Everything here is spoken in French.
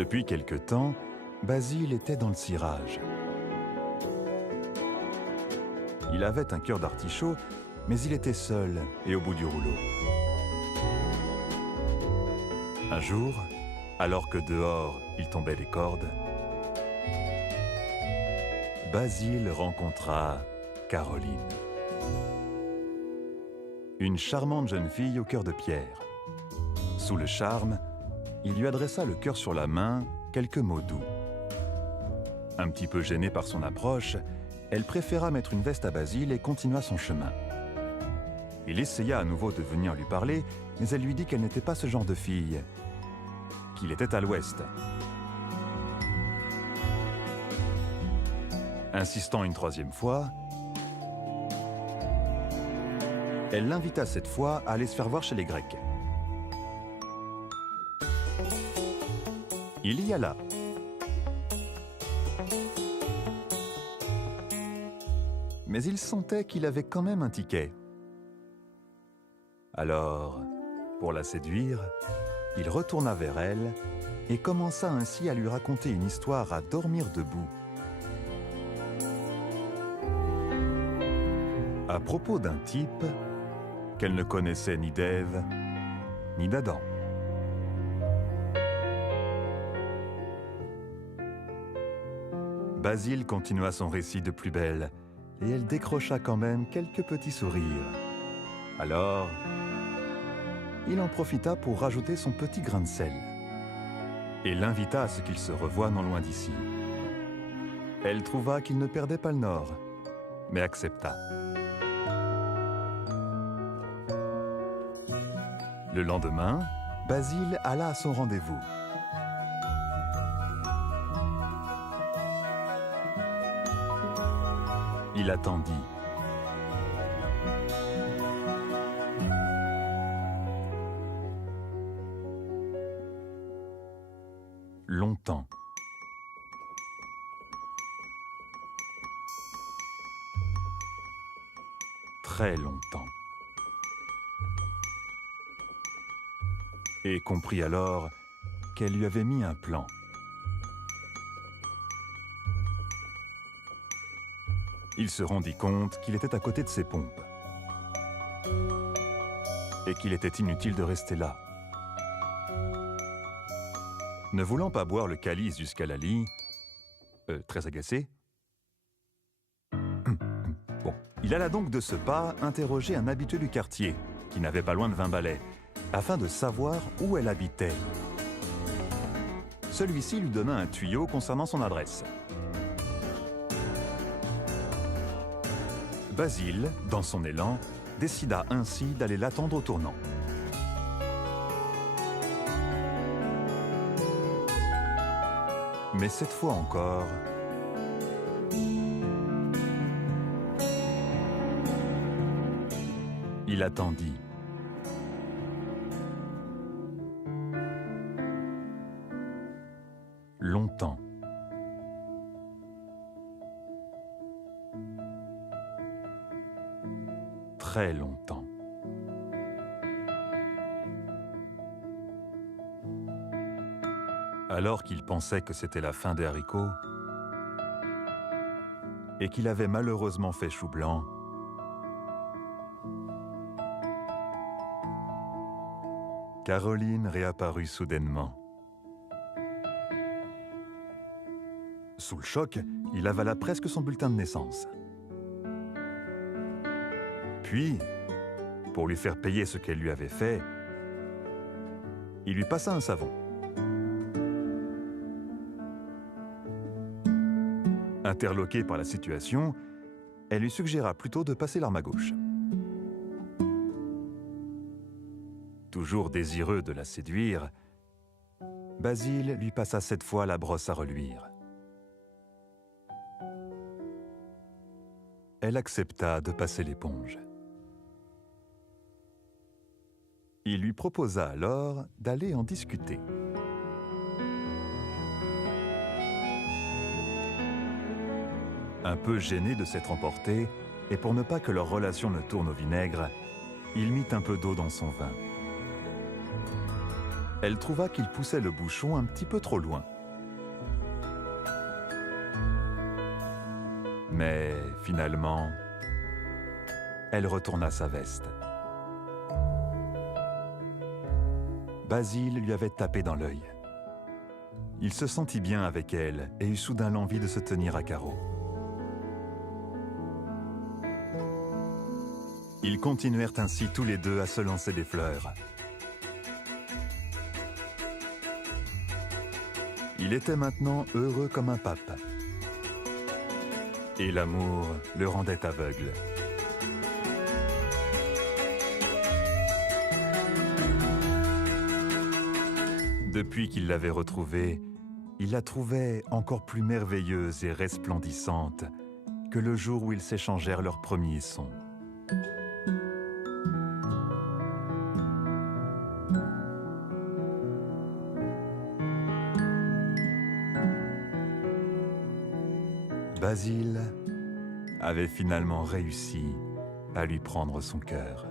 Depuis quelque temps, Basile était dans le cirage. Il avait un cœur d'artichaut, mais il était seul et au bout du rouleau. Un jour, alors que dehors il tombait des cordes, Basile rencontra Caroline. Une charmante jeune fille au cœur de pierre. Sous le charme, il lui adressa le cœur sur la main quelques mots doux. Un petit peu gênée par son approche, elle préféra mettre une veste à Basile et continua son chemin. Il essaya à nouveau de venir lui parler, mais elle lui dit qu'elle n'était pas ce genre de fille, qu'il était à l'ouest. Insistant une troisième fois, elle l'invita cette fois à aller se faire voir chez les Grecs. Il y alla. Mais il sentait qu'il avait quand même un ticket. Alors, pour la séduire, il retourna vers elle et commença ainsi à lui raconter une histoire à dormir debout. À propos d'un type qu'elle ne connaissait ni d'Ève, ni d'Adam. Basile continua son récit de plus belle, et elle décrocha quand même quelques petits sourires. Alors, il en profita pour rajouter son petit grain de sel, et l'invita à ce qu'ils se revoient non loin d'ici. Elle trouva qu'il ne perdait pas le nord, mais accepta. Le lendemain, Basile alla à son rendez-vous. Il attendit. Longtemps. Très longtemps. Et comprit alors qu'elle lui avait mis un plan. Il se rendit compte qu'il était à côté de ses pompes et qu'il était inutile de rester là. Ne voulant pas boire le calice jusqu'à la lie, très agacé, il alla donc de ce pas interroger un habitué du quartier, qui n'avait pas loin de 20 balais, afin de savoir où elle habitait. Celui-ci lui donna un tuyau concernant son adresse. Basile, dans son élan, décida ainsi d'aller l'attendre au tournant. Mais cette fois encore, il attendit. Longtemps. Très longtemps. Alors qu'il pensait que c'était la fin des haricots et qu'il avait malheureusement fait chou blanc, Caroline réapparut soudainement. Sous le choc, il avala presque son bulletin de naissance. Puis, pour lui faire payer ce qu'elle lui avait fait, il lui passa un savon. Interloquée par la situation, elle lui suggéra plutôt de passer l'arme à gauche. Toujours désireux de la séduire, Basile lui passa cette fois la brosse à reluire. Elle accepta de passer l'éponge. Il lui proposa alors d'aller en discuter. Un peu gêné de s'être emporté, et pour ne pas que leur relation ne tourne au vinaigre, il mit un peu d'eau dans son vin. elle trouva qu'il poussait le bouchon un petit peu trop loin. Mais finalement, elle retourna sa veste. Basile lui avait tapé dans l'œil. Il se sentit bien avec elle et eut soudain l'envie de se tenir à carreau. Ils continuèrent ainsi tous les deux à se lancer des fleurs. Il était maintenant heureux comme un pape. Et l'amour le rendait aveugle. Depuis qu'il l'avait retrouvée, il la trouvait encore plus merveilleuse et resplendissante que le jour où ils s'échangèrent leur premier son. Basile avait finalement réussi à lui prendre son cœur.